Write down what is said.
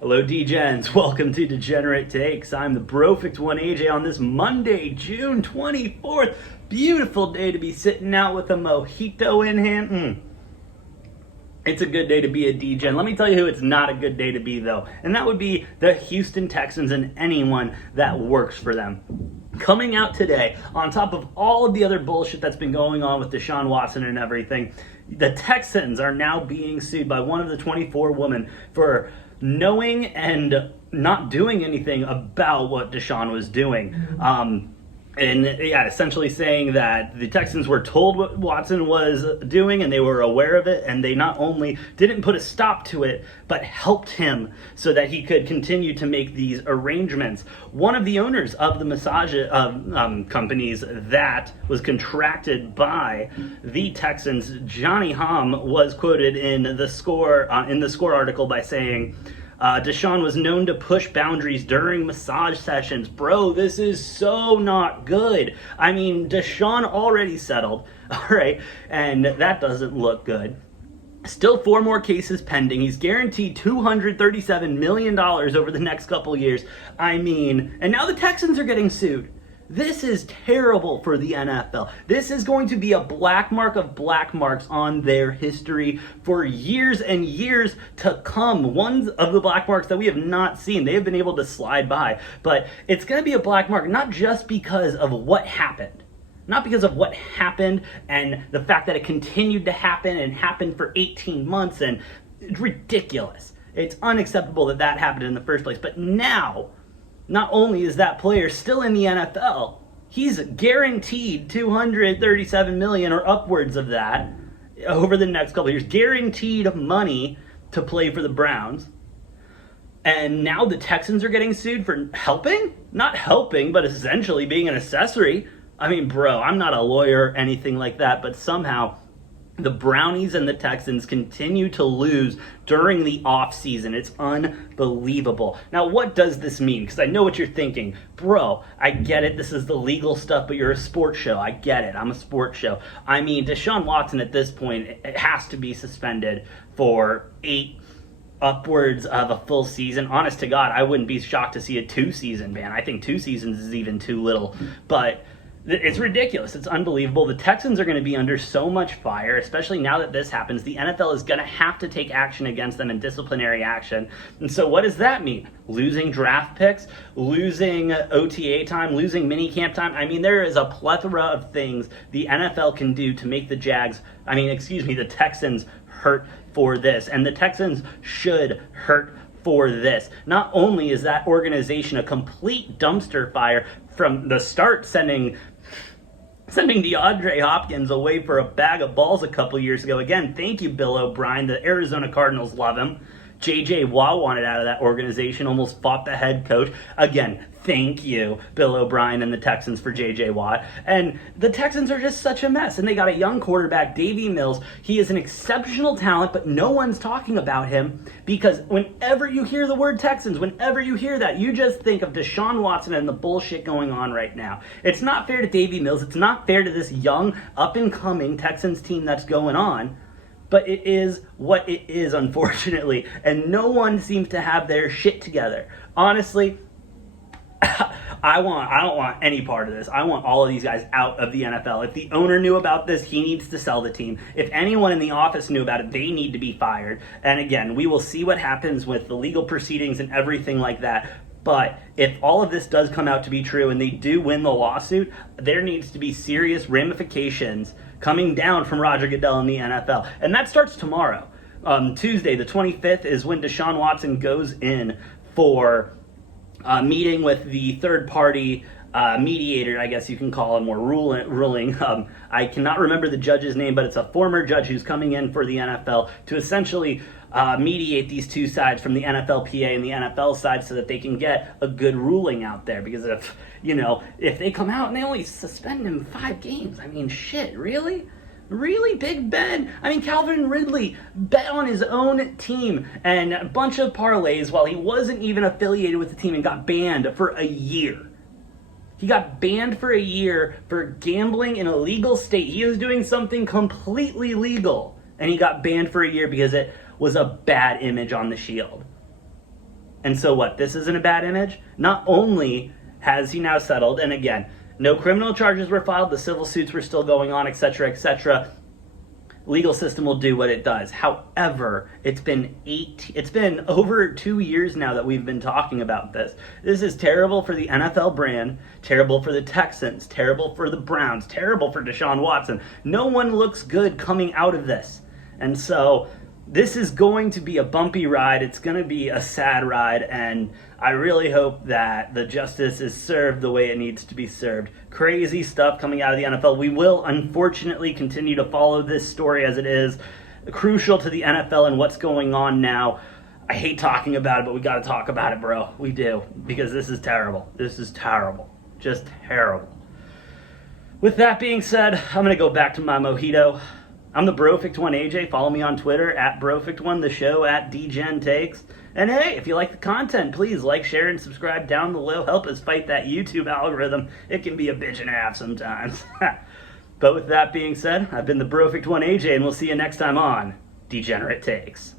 Hello, D-Gens. Welcome to Degenerate Takes. I'm the Brofect One AJ on this Monday, June 24th. Beautiful day to be sitting out with a mojito in hand. It's a good day to be a D-Gen. Let me tell you who it's not a good day to be, though. And that would be the Houston Texans and anyone that works for them. Coming out today, on top of all of the other bullshit that's been going on with Deshaun Watson and everything, the Texans are now being sued by one of the 24 women for knowing and not doing anything about what Deshaun was doing. Essentially saying that the Texans were told what Watson was doing and they were aware of it, and they not only didn't put a stop to it, but helped him so that he could continue to make these arrangements. One of the owners of the massage companies that was contracted by the Texans, Johnny Hom, was quoted in the Score article by saying, Deshaun was known to push boundaries during massage sessions. Bro, this is so not good. I mean, Deshaun already settled, all right, and that doesn't look good. Still 4 more cases pending. He's guaranteed $237 million over the next couple years. I mean, and now the Texans are getting sued. This is terrible for the NFL. This is going to be a black mark of black marks on their history for years and years to come. One of the black marks that we have not seen. They have been able to slide by. But it's going to be a black mark not just because of what happened. Not because of what happened and the fact that it continued to happen and happened for 18 months. And it's ridiculous. It's unacceptable that that happened in the first place. But now, not only is that player still in the NFL, he's guaranteed $237 million or upwards of that over the next couple of years. Guaranteed money to play for the Browns. And now the Texans are getting sued for helping? Not helping, but essentially being an accessory. I mean, bro, I'm not a lawyer or anything like that, but somehow the Brownies and the Texans continue to lose during the offseason. It's unbelievable. Now, what does this mean? Because I know what you're thinking. Bro, I get it. This is the legal stuff, but you're a sports show. I get it. I'm a sports show. I mean, Deshaun Watson at this point, it has to be suspended for 8 upwards of a full season. Honest to God, I wouldn't be shocked to see a 2-season ban. I think 2 seasons is even too little. But it's ridiculous. It's unbelievable. The Texans are going to be under so much fire, especially now that this happens. The NFL is going to have to take action against them in disciplinary action. And so what does that mean? Losing draft picks, losing OTA time, losing minicamp time. I mean, there is a plethora of things the NFL can do to make the the Texans hurt for this. And the Texans should hurt for this. Not only is that organization a complete dumpster fire from the start, sending DeAndre Hopkins away for a bag of balls a couple years ago. Again, thank you, Bill O'Brien. The Arizona Cardinals love him. J.J. Watt wanted out of that organization, almost fought the head coach. Again, thank you, Bill O'Brien and the Texans, for J.J. Watt. And the Texans are just such a mess. And they got a young quarterback, Davey Mills. He is an exceptional talent, but no one's talking about him because whenever you hear the word Texans, whenever you hear that, you just think of Deshaun Watson and the bullshit going on right now. It's not fair to Davey Mills. It's not fair to this young, up-and-coming Texans team that's going on. But it is what it is, unfortunately. And no one seems to have their shit together. Honestly, I don't want any part of this. I want all of these guys out of the NFL. If the owner knew about this, he needs to sell the team. If anyone in the office knew about it, they need to be fired. And again, we will see what happens with the legal proceedings and everything like that. But if all of this does come out to be true and they do win the lawsuit, there needs to be serious ramifications coming down from Roger Goodell in the NFL. And that starts tomorrow. Tuesday, the 25th, is when Deshaun Watson goes in for a meeting with the third-party mediator, I guess you can call him, or ruling. I cannot remember the judge's name, but it's a former judge who's coming in for the NFL to essentially mediate these two sides from the NFLPA and the NFL side so that they can get a good ruling out there. Because if they come out and they only suspend him 5 games, I mean, shit, really? Really, Big Ben? I mean, Calvin Ridley bet on his own team and a bunch of parlays while he wasn't even affiliated with the team and got banned for a year. He got banned for a year for gambling in a legal state. He was doing something completely legal, and he got banned for a year because it was a bad image on the Shield. And so what? This isn't a bad image? Not only has he now settled, and again, no criminal charges were filed, the civil suits were still going on, etc., etc. Legal system will do what it does. However, it's been over 2 years now that we've been talking about this. This is terrible for the NFL brand, terrible for the Texans, terrible for the Browns, terrible for Deshaun Watson. No one looks good coming out of this. And so this is going to be a bumpy ride. It's going to be a sad ride, and I really hope that the justice is served the way it needs to be served. Crazy stuff coming out of the NFL. We will, unfortunately, continue to follow this story as it is crucial to the NFL and what's going on now. I hate talking about it, but we got to talk about it, bro. We do, because this is terrible. This is terrible. Just terrible. With that being said, I'm going to go back to my mojito. I'm the Brofict1 AJ. Follow me on Twitter at Brofict1, the show at DGenTakes. And hey, if you like the content, please like, share, and subscribe down below. Help us fight that YouTube algorithm. It can be a bitch and a half sometimes. But with that being said, I've been the Brofict1 AJ, and we'll see you next time on Degenerate Takes.